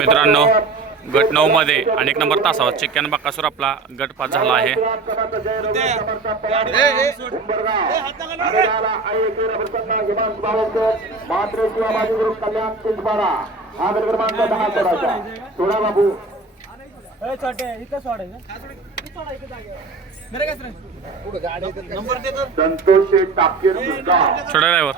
मित्रांनो गट नऊ मध्ये अनेक नंबर तासावर चिक्क्यान बक्कासूर आपला गट पास झाला आहे. थोडा बाबू संतोष टाकेर सुद्धा. छोटा ड्रायव्हर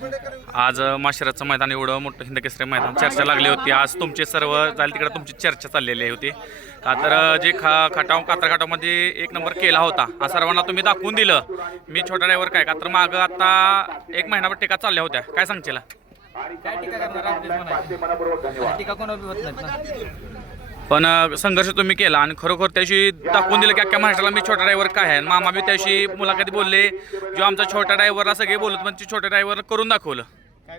आज माशिराचं मैदान एवढं मोठं हिंदकेसरी मैदान चर्चा लागली होती. आज तुमचे सर्व जाईल तिकडे तुमची चर्चा चाललेली होती. का तर जे खा खटाव कातर खाटावमध्ये एक नंबर केला होता. हा सर्वांना तुम्ही दाखवून दिलं. मी छोटा ड्रायव्हर काय? का तर मागं आता एक महिनाभर टीका चालल्या होत्या. काय सांगशील? काय टीका करणार? टीका कोण होत पण संघर्ष तुम्ही केला आणि खरोखर त्याशी दाखवून दिलं की अख्ख्या महाराष्ट्राला मी छोटा ड्रायव्हर काय आहे? आणि मामा बी त्याशी मुलाखती बोलले जो आमचा छोटा ड्रायव्हरला सगळे बोलत म्हणजे छोटा ड्रायव्हर करून दाखवलं. काय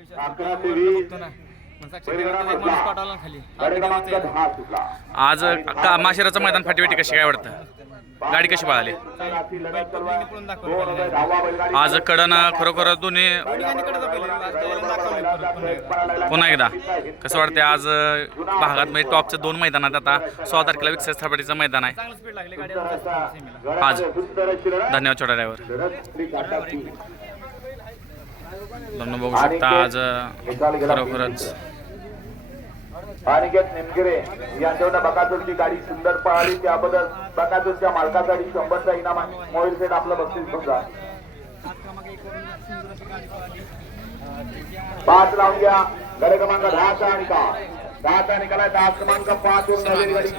आज का माशिराचं मैदान फाटीवेटी कशी काय वाटतं? गाडी कशी पळाली? आज कडन खरोखर दोन्ही पुन्हा एकदा. कसं वाटते आज भागात म्हणजे टॉपचं दोन मैदान आहेत आता सोळा तारखेला विकसित थापाटीचं मैदान आहे. आज. धन्यवाद छोटा ड्रायव्हर. बघू शकता आज खरोखरच अनिकेत निमगिरे यांच्यावर बकासूरची गाडी सुंदर पळाली त्याबद्दल बकासूरच्या मालकासाठी शंभरचा इनाम आहे. मोहिल सेट आपलं बक्षीस समजा पाच लावून घ्या. गडे क्रमांक दहाचा निकाल. दहाचा निकाल दहा क्रमांक पाच वरून गाडी.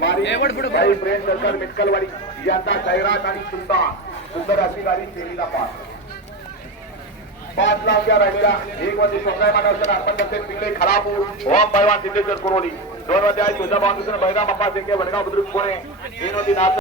मारी फ्रेंड मिटकलवाडी. यांचा जाहिरात आणि सुंदर. सुंदर अशी गाडी सेमीला पाच पाच लाख या राहिलेला एक मध्ये सोकाय मानवसन अर्पण करते पिंगळे खरापूर ओम पैवान सिद्धेश्वर कुरोली दोन मध्ये आहे तुझा बांधून बैरा बाप्पा सिंगे वडगाव बुद्रुक पुणे तीन मध्ये नाथ